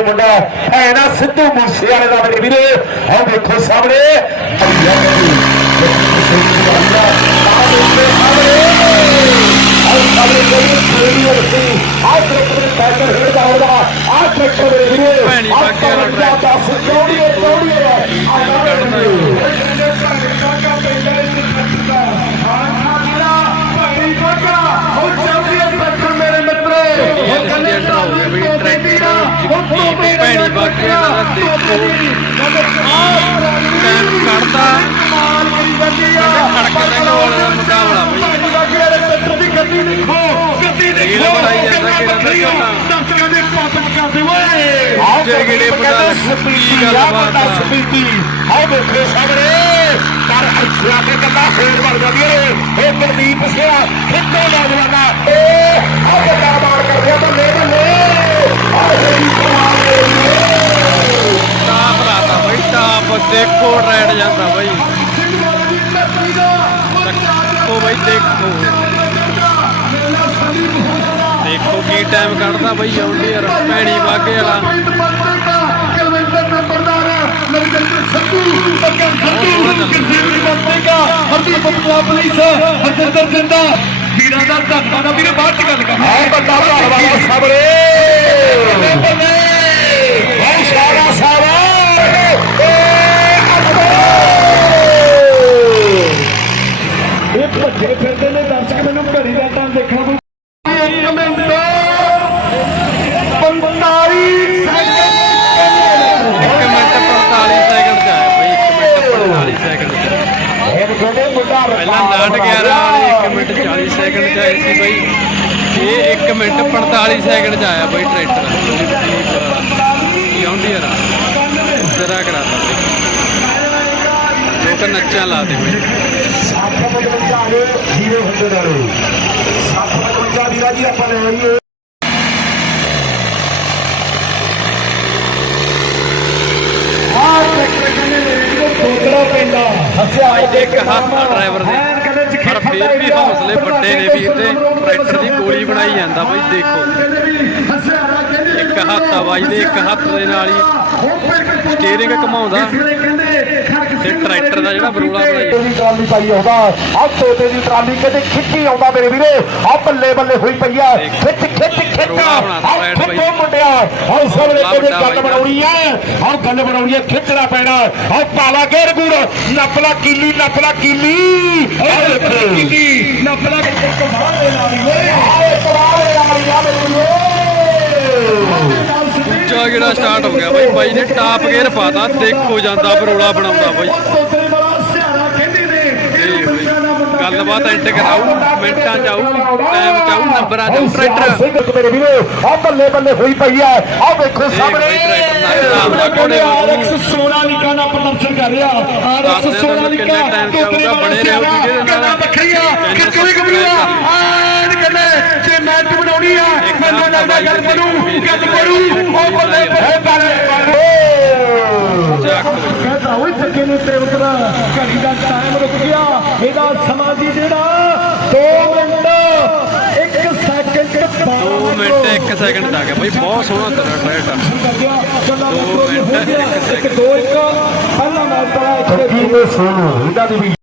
ਇਹ ਮੁੰਡਾ ਹੈ ਨਾ ਸਿੱਧੂ ਮੂਸੇ ਵਾਲੇ ਦਾ ਮੇਰੇ ਵੀਰੇ ਆਹ ਦੇਖੋ ਸਾਹਮਣੇ ਆਹ ਸਾਹਮਣੇ ਕੋਈ ਥੋੜੀ ਕਿਹੜੇ ਪਤਾ ਕੀ ਗੱਲਬਾਤ ਆ। ਸਪੀਤੀ ਆਹ ਦੇਖੋ ਸਾਹਮਣੇ ਕਰ ਅੱਛਾ ਕੇ ਕੰਦਾ ਫੇਰ ਵਰ ਜਾਂਦੀ ਏ ਇਹ ਕੁਲਦੀਪ ਸਿਆ ਖਿੱਚੋ ਨੌਜਵਾਨਾ ਬਈ ਦੇਖੋ ਬਈ ਦੇਖੋ। ਦੇਖੋ ਕੀ ਟਾਈਮ ਕੱਢਦਾ ਬਈ ਆਉਂਦੀ ਯਾਰ ਭੈਣੀ ਬਾਗੇ ਵਾਲਾ। ਵੀਰਾਂ ਦਾ ਧੰਨਵਾਦ ਵੀਰੇ ਬਾਅਦ ਚ ਗੱਲ ਕਰਨਾ ਹੈ ਬੰਦਾ ਵਾਲਾ ਸਾਹਮਣੇ। ਪਹਿਲਾਂ ਲਾਟ 11 1 ਮਿੰਟ 40 ਸੈਕਿੰਡ ਚ ਆਏ ਸੀ ਬਈ। ਇਹ 1 ਮਿੰਟ 45 ਸੈਕਿੰਡ ਚ ਆਇਆ ਬਈ ਟਰੈਕਟਰ। ਆਉਂਦੀ ਆ ਜ਼ਰਾ ਕਰਾਤਾ ਲੋਕ ਨੱਚਾਂ ਲਾ ਦੇ ਬਈ। 755 ਜੀਰੋ ਹੁੰਦੇ ਨਾਲੋਂ। 755 ਵੀਰਾ ਜੀ, ਆਪਾਂ ਲੈ ਆਈਏ ਆਹ ਟਰੈਕਟਰ ਕਹਿੰਦੇ ਨੇ ਦੋਦਰਾ ਪੈਂਦਾ। ਇੱਕ ਹੱਥ ਆ ਡਰਾਈਵਰ ਦੇ। ਪਰ ਫੇਰ ਵੀ ਹੌਸਲੇ ਵੱਡੇ ਨੇ ਵੀਰ ਦੇ। ਟਰੈਕਟਰ ਦੀ ਗੋਲੀ ਬਣਾਈ ਜਾਂਦਾ ਬਈ ਦੇਖੋ। ਇੱਕ ਹੱਥ ਆ ਬਾਈ ਦੇ ਇੱਕ ਹੱਥ ਦੇ ਨਾਲ ਹੀ। ਸਟੀਅਰਿੰਗ ਘਮਾਉਂਦਾ। ਤੇ ਟਰੈਕਟਰ ਦਾ ਜਿਹੜਾ ਬਰੋਲਾ ਬਣਾਈ ਟਰਾਲੀ ਪਾਈ ਆਉਂਦਾ ਆ ਤੋਤੇ ਦੀ ਟਰਾਲੀ ਕਹਿੰਦੇ ਖਿੱਚੀ ਆਉਂਦਾ ਮੇਰੇ ਵੀਰੇ। ਆ ਬੱਲੇ ਬੱਲੇ ਹੋਈ ਪਈ ਆ। ਖਿੱਚ ਖਿੱਚ ਖਿੱਚ। ਆ। ਖਿੱਚੋ ਮੁੰਡਿਆ। ਆ ਸਾਹਮਣੇ ਵੱਡਾ ਗੱਲ। ਬਣਾਉਣੀ ਐ ਆ ਗੱਲ ਬਣਾਉਣੀ ਐ ਖਿੱਚਣਾ ਪੈਣਾ। ਆ ਪਾਲਾ ਗੇਰ ਗੁੜ। ਨੱਪਲਾ ਕੀਲੀ ਨੱਪਲਾ ਕੀਲੀ। ਆ ਦੇਖੋ। ਕੀਲੀ ਨੱਪਲਾ ਕਮਾਲ ਦੇ ਨਾਲ ਹੀ ਓਏ ਆਏ ਕਮਾਲ ਦੇ ਨਾਲ ਹੀ ਆ ਮੇਰੇ ਵੀਰੇ ਦੂਜਾ ਗੇੜਾ ਸਟਾਰਟ ਹੋ ਗਿਆ ਬਾਈ। ਬਾਈ ਨੇ ਟਾਪ ਗੇਅਰ ਪਾਤਾ ਦੇਖੋ ਜਾਂਦਾ ਬਰੋਲਾ ਬਣਾਉਂਦਾ ਬਾਈ। ਗੱਲਬਾਤ ਐਂਡ ਕਰਾਉ ਮਿੰਟਾਂ ਚ ਆਊ ਟਾਈਮ ਚ ਆਊ ਨੰਬਰਾਂ ਚ ਆਊ ਟਰੈਕਟਰ। ਮੇਰੇ ਵੀਰੇ ਆ ਬੱਲੇ ਬੱਲੇ ਹੋਈ ਪਈ ਆ ਆ ਵੇਖੋ ਸਾਹਮਣੇ। ਟਰੈਕਟਰ ਨਾਲ ਨਾਮ ਦਾ। ਆਰਐਕਸ ਪ੍ਰਦਰਸ਼ਨ ਕਰ ਰਿਹਾ। ਆਰਐਕਸ ਦੱਸਦੇ ਤੁਹਾਨੂੰ ਸੋਨਾਲੀਕਾ ਕਿੰਨੇ time ਚ ਆਊਗਾ, ਬਣੇ ਰਹੋ ਵੀਡੀਓ ਦੇ ਨਾਲ। ਗੱਲਾਂ ਵੱਖਰੀਆਂ ਚੈਨਲ ਕਿੱਥੇ ਗਬਰੀਆ ਆਣ ਕਹਿੰਦੇ ਜੇ ਮੈਚ ਬਣਾਉਣੀ ਆ ਮੈਨੂੰ ਲੱਗਦਾ ਗੱਲ ਬਣੂ ਗੱਲ ਬਣੂ। ਗੱਲ ਕਹਿੰਦਾ ਓਏ ਥੱਕੇ ਨੂੰ ਤੇ ਘੜੀ ਦਾ ਟਾਈਮ ਰੁਕ ਇਹਦਾ ਸਮਾਂ ਜੀ ਜਿਹੜਾ 2 ਮਿੰਟ 1 ਸੈਕਿੰਡ 2 ਮਿੰਟ 1 ਸੈਕਿੰਡ ਦਾ ਗਿਆ ਬਾਈ ਬਹੁਤ ਸੋਹਣਾ ਤੇਰਾ ਟਰੈਕਟਰ ਦੋ ਮਿੰਟ, ਇੱਕ ਇੱਕ ਦੋ ਇੱਕ ਪਹਿਲਾ ਮੈਚ ਦਾ ਇੱਥੇ ਨੇ ਸੋਨੂ ਇਹਦਾ ਵੀ